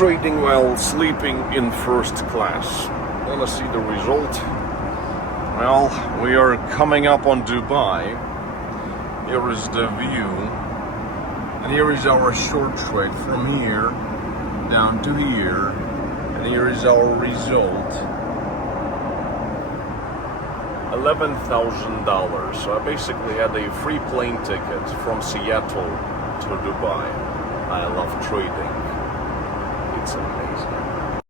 trading while sleeping in first class. Wanna see the result? Well, we are coming up on Dubai. Here is the view. And here is our short trade from here down to here. And here is our result. $11,000. So I basically had a free plane ticket from Seattle to Dubai. I love trading. It's amazing.